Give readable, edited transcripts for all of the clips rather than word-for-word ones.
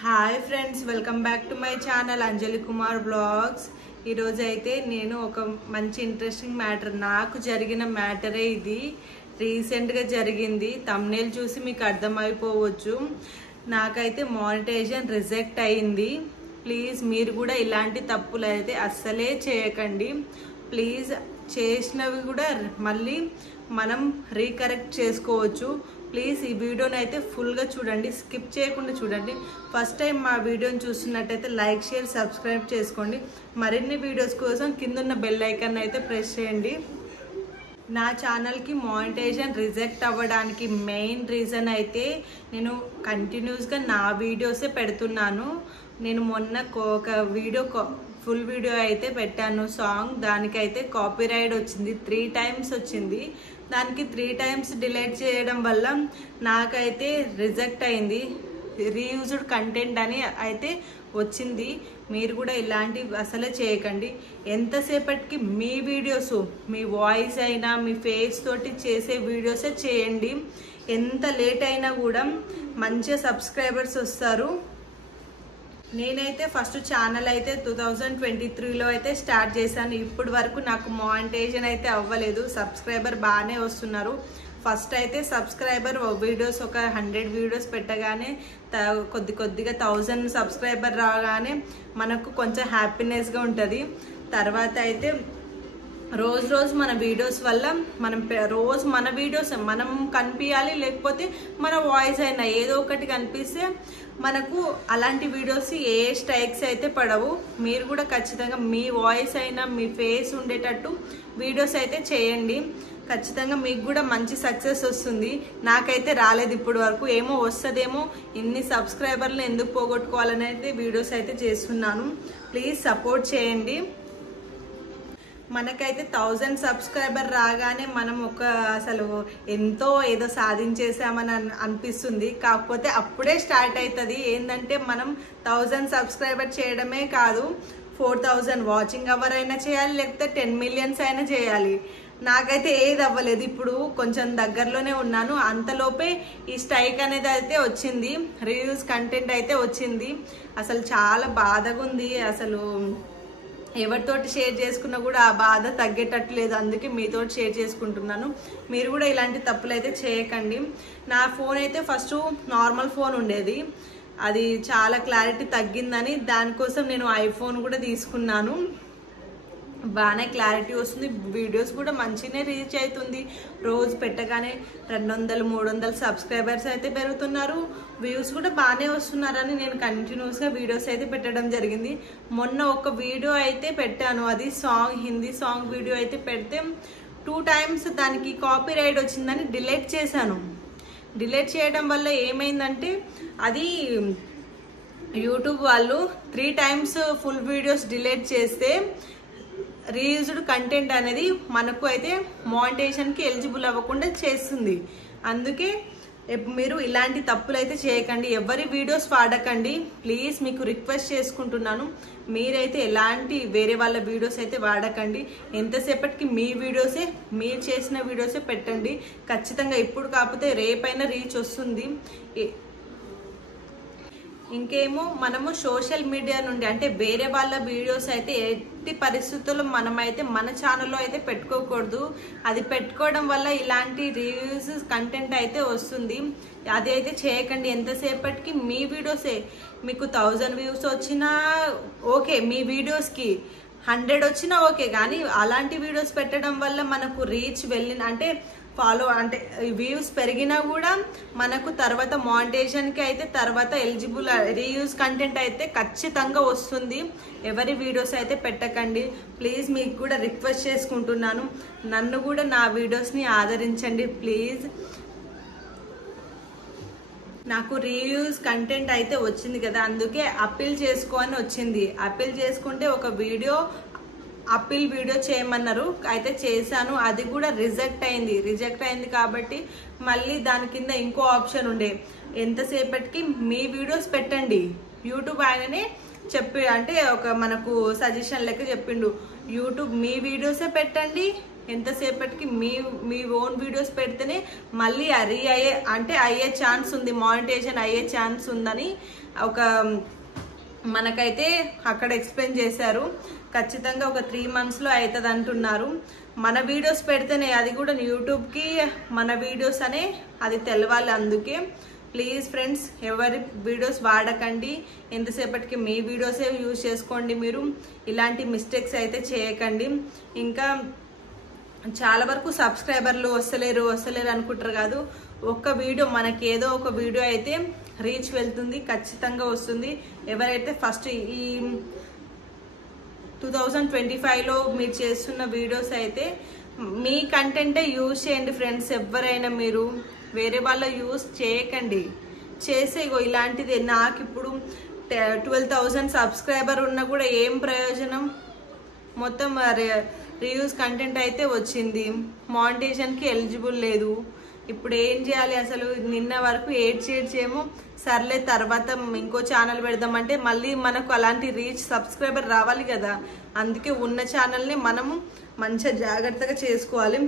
Hi friends, welcome back to my channel Anjali Kumar blogs. ఈరోజు అయితే నేను ఒక మంచి ఇంట్రెస్టింగ్ మ్యాటర్, నాకు జరిగిన మ్యాటరే ఇది. రీసెంట్గా జరిగింది. థంబ్నెయిల్ చూసి మీకు అర్థమైపోవచ్చు. నాకైతే మానిటైజేషన్ రిజెక్ట్ అయింది. ప్లీజ్ మీరు కూడా ఇలాంటి తప్పులు అయితే అస్సలే చేయకండి. ప్లీజ్ చేసినవి కూడా మళ్ళీ మనం రీకరెక్ట్ చేసుకోవచ్చు. ప్లీజ్ ఈ వీడియోని అయితే ఫుల్గా చూడండి, స్కిప్ చేయకుండా చూడండి. ఫస్ట్ టైం మా వీడియోని చూస్తున్నట్టయితే లైక్, షేర్, సబ్స్క్రైబ్ చేసుకోండి. మరిన్ని వీడియోస్ కోసం కిందున్న బెల్ ఐకాన్ అయితే ప్రెస్ చేయండి. నా ఛానల్కి మానిటైజేషన్ రిజెక్ట్ అవ్వడానికి మెయిన్ రీజన్ అయితే నేను కంటిన్యూస్గా నా వీడియోసే పెడుతున్నాను. నేను మొన్న ఒక వీడియో ఫుల్ వీడియో అయితే పెట్టాను సాంగ్. దానికైతే కాపీరైట్ వచ్చింది, 3 times వచ్చింది. దానికి 3 times డిలీట్ చేయడం వల్ల నాకైతే రిజెక్ట్ అయింది. రీయూజ్డ్ కంటెంట్ అని అయితే వచ్చింది. మీరు కూడా ఇలాంటివి అసలే చేయకండి. ఎంతసేపటికి మీ వీడియోస్, మీ వాయిస్ అయినా మీ ఫేస్ తోటి చేసే వీడియోసే చేయండి. ఎంత లేట్ అయినా కూడా మంచిగా సబ్స్క్రైబర్స్ వస్తారు. నేనైతే ఫస్ట్ ఛానల్ అయితే 2023లో అయితే స్టార్ట్ చేశాను. ఇప్పటి వరకు నాకు మానిటైజేషన్ అయితే అవ్వలేదు. సబ్స్క్రైబర్ బాగానే వస్తున్నారు. ఫస్ట్ అయితే సబ్స్క్రైబర్ వీడియోస్ ఒక 100 వీడియోస్ పెట్టగానే కొద్దిగా 1000 సబ్స్క్రైబర్ రాగానే మనకు కొంచెం హ్యాపీనెస్గా ఉంటుంది. తర్వాత అయితే రోజు మన వీడియోస్ వల్ల మనం రోజు మన వీడియోస్ మనం కనిపించాలి, లేకపోతే మన వాయిస్ అయినా ఏదో ఒకటి కనిపిస్తే మనకు అలాంటి వీడియోస్ ఏ స్ట్రైక్స్ అయితే పడవు. మీరు కూడా ఖచ్చితంగా మీ వాయిస్ అయినా మీ ఫేస్ ఉండేటట్టు వీడియోస్ అయితే చేయండి. ఖచ్చితంగా మీకు కూడా మంచి సక్సెస్ వస్తుంది. నాకైతే రాలేదు ఇప్పటి వరకు. ఏమో వస్తుందేమో, ఇన్ని సబ్స్క్రైబర్లు ఎందుకు పోగొట్టుకోవాలని అయితే వీడియోస్ అయితే చేస్తున్నాను. ప్లీజ్ సపోర్ట్ చేయండి. మనకైతే 1000 సబ్స్క్రైబర్ రాగానే మనం అసలు ఎంతో ఏదో సాధించేసామని అనిపిస్తుంది. కాకపోతే అప్పుడే స్టార్ట్ అవుతుంది. ఏంటంటే మనం 1000 సబ్స్క్రైబర్ చేయడమే కాదు, 4000 వాచింగ్ అవర్ అయినా చేయాలి, లేకపోతే 10 millions అయినా చేయాలి. నాకైతే ఏది అవ్వలేదు. ఇప్పుడు కొంచెం దగ్గరలోనే ఉన్నాను. అంతలోపే ఈ స్ట్రైక్ అనేది అయితే వచ్చింది, రివ్యూస్ కంటెంట్ అయితే వచ్చింది. అసలు చాలా బాధగా ఉంది. అసలు ఎవరితోటి షేర్ చేసుకున్నా కూడా ఆ బాధ తగ్గేటట్లేదు. అందుకే మీతో షేర్ చేసుకుంటున్నాను. మీరు కూడా ఇలాంటి తప్పులు అయితే చేయకండి. నా ఫోన్ అయితే ఫస్ట్ నార్మల్ ఫోన్ ఉండేది, అది చాలా క్లారిటీ తగ్గిందని దానికోసం నేను ఐఫోన్ కూడా తీసుకున్నాను. బాగానే క్లారిటీ వస్తుంది, వీడియోస్ కూడా మంచిగానే రీచ్ అవుతుంది. రోజు పెట్టగానే 200-300 సబ్స్క్రైబర్స్ అయితే పెరుగుతున్నారు. వ్యూస్ కూడా బాగానే వస్తున్నారని నేను కంటిన్యూస్గా వీడియోస్ అయితే పెట్టడం జరిగింది. మొన్న ఒక వీడియో అయితే పెట్టాను, అది హిందీ సాంగ్ వీడియో అయితే పెడితే 2 times దానికి కాపీరైట్ వచ్చిందని డిలీట్ చేశాను. డిలీట్ చేయడం వల్ల ఏమైందంటే అది యూట్యూబ్ వాళ్ళు 3 times ఫుల్ వీడియోస్ డిలీట్ చేస్తే రీయూజ్డ్ కంటెంట్ అనేది మనకు అయితే మానిటైజేషన్కి ఎలిజిబుల్ అవ్వకుండా చేస్తుంది. అందుకే మీరు ఇలాంటి తప్పులు అయితే చేయకండి. ఎవరి వీడియోస్ వాడకండి. ప్లీజ్ మీకు రిక్వెస్ట్ చేసుకుంటున్నాను. మీరైతే ఎలాంటి వేరే వాళ్ళ వీడియోస్ అయితే వాడకండి. ఎంతసేపటికి మీ వీడియోసే, మీరు చేసిన వీడియోసే పెట్టండి. ఖచ్చితంగా ఇప్పుడు కాకపోతే రేపైనా రీచ్ వస్తుంది. ఇంకేమో మనము సోషల్ మీడియా నుండి అంటే వేరే వాళ్ళ వీడియోస్ అయితే ఎట్టి పరిస్థితుల్లో మనమైతే మన ఛానల్లో అయితే పెట్టుకోకూడదు. అది పెట్టుకోవడం వల్ల ఇలాంటి రివ్యూస్ కంటెంట్ అయితే వస్తుంది. అది అయితే చేయకండి. ఎంతసేపటికి మీ వీడియోసే, మీకు 1000 వ్యూస్ వచ్చినా ఓకే, మీ వీడియోస్కి 100 వచ్చినా ఓకే, కానీ అలాంటి వీడియోస్ పెట్టడం వల్ల మనకు రీచ్ అంటే వ్యూస్ పెరిగినా కూడా మనకు తర్వాత మానిటైజేషన్కి అయితే తర్వాత ఎలిజిబుల్ రీయూజ్ కంటెంట్ అయితే ఖచ్చితంగా వస్తుంది. ఎవరి వీడియోస్ అయితే పెట్టకండి. ప్లీజ్ మీకు కూడా రిక్వెస్ట్ చేసుకుంటున్నాను. నన్ను కూడా నా వీడియోస్ని ఆదరించండి ప్లీజ్. నాకు రివ్యూస్ కంటెంట్ అయితే వచ్చింది కదా, అందుకే అప్పీల్ చేసుకొని వచ్చింది. అప్పీల్ చేసుకుంటే ఒక అప్పీల్ వీడియో చేయమన్నారు, అయితే చేశాను. అది కూడా రిజెక్ట్ అయింది కాబట్టి మళ్ళీ దాని కింద ఇంకో ఆప్షన్ ఉండే, ఎంతసేపటికి మీ వీడియోస్ పెట్టండి. యూట్యూబ్ ఆయననే అంటే మనకు సజెషన్ లెక్క చెప్పిండు, యూట్యూబ్ మీ వీడియోసే పెట్టండి, ఎంతసేపటికి మీ ఓన్ వీడియోస్ పెడితేనే మళ్ళీ అయ్యే ఛాన్స్ ఉంది, మానిటైజేషన్ అయ్యే ఛాన్స్ ఉందని ఒక మనకైతే అక్కడ ఎక్స్ప్లెయిన్ చేశారు. ఖచ్చితంగా ఒక 3 monthsలో అవుతుంది అంటున్నారు. మన వీడియోస్ పెడితేనే అది కూడా యూట్యూబ్కి మన వీడియోస్ అనే అది తెలవాలి. అందుకే ప్లీజ్ ఫ్రెండ్స్ ఎవరి వీడియోస్ వాడకండి, ఎంతసేపటికి మీ వీడియోసే యూజ్ చేసుకోండి. మీరు ఇలాంటి మిస్టేక్స్ అయితే చేయకండి. ఇంకా చాలా వరకు సబ్స్క్రైబర్లు వస్తలేరు అనుకుంటారు కాదు, ఒక్క వీడియో మనకి ఏదో ఒక వీడియో అయితే రీచ్ వెళ్తుంది, ఖచ్చితంగా వస్తుంది. ఎవరైతే ఫస్ట్ ఈ 2025లో మీరు చేస్తున్న వీడియోస్ అయితే మీ కంటెంటే యూజ్ చేయండి ఫ్రెండ్స్. ఎవరైనా మీరు వేరే వాళ్ళ యూజ్ చేయకండి. చేసే ఇలాంటిది నాకు ఇప్పుడు 12,000 సబ్స్క్రైబర్ ఉన్నా కూడా ఏం ప్రయోజనం, మొత్తం రివ్యూస్ కంటెంట్ అయితే వచ్చింది, మానిటైజేషన్కి ఎలిజిబుల్ లేదు. ఇప్పుడు ఏం చేయాలి అసలు? నిన్న వరకు ఏడ్చేమో సర్లే తర్వాత ఇంకో ఛానల్ పెడదామంటే మళ్ళీ మనకు అలాంటి రీచ్ సబ్స్క్రైబర్ రావాలి కదా. అందుకే ఉన్న ఛానల్ని మనము మంచిగా జాగ్రత్తగా చేసుకోవాలి.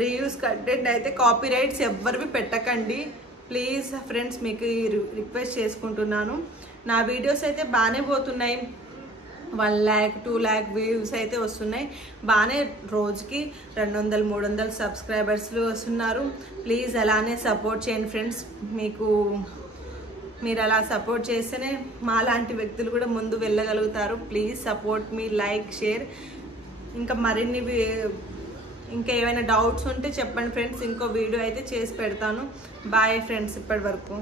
రివ్యూస్ కంటెంట్ అయితే కాపీరైట్స్ ఎవ్వరివి పెట్టకండి ప్లీజ్ ఫ్రెండ్స్, మీకు రిక్వెస్ట్ చేసుకుంటున్నాను. నా వీడియోస్ అయితే బాగానే పోతున్నాయి, 1 lakh 2 lakh వ్యూస్ అయితే వస్తున్నాయి బాగానే. రోజుకి 200-300 సబ్స్క్రైబర్స్లు వస్తున్నారు. ప్లీజ్ అలానే సపోర్ట్ చేయండి ఫ్రెండ్స్. మీరు అలా సపోర్ట్ చేస్తేనే మాలాంటి వ్యక్తులు కూడా ముందు వెళ్ళగలుగుతారు. Please support me, like, share. ఇంకా మరిన్ని ఇంకా ఏమైనా డౌట్స్ ఉంటే చెప్పండి ఫ్రెండ్స్, ఇంకో వీడియో అయితే చేసి పెడతాను. బాయ్ ఫ్రెండ్స్ ఇప్పటి వరకు.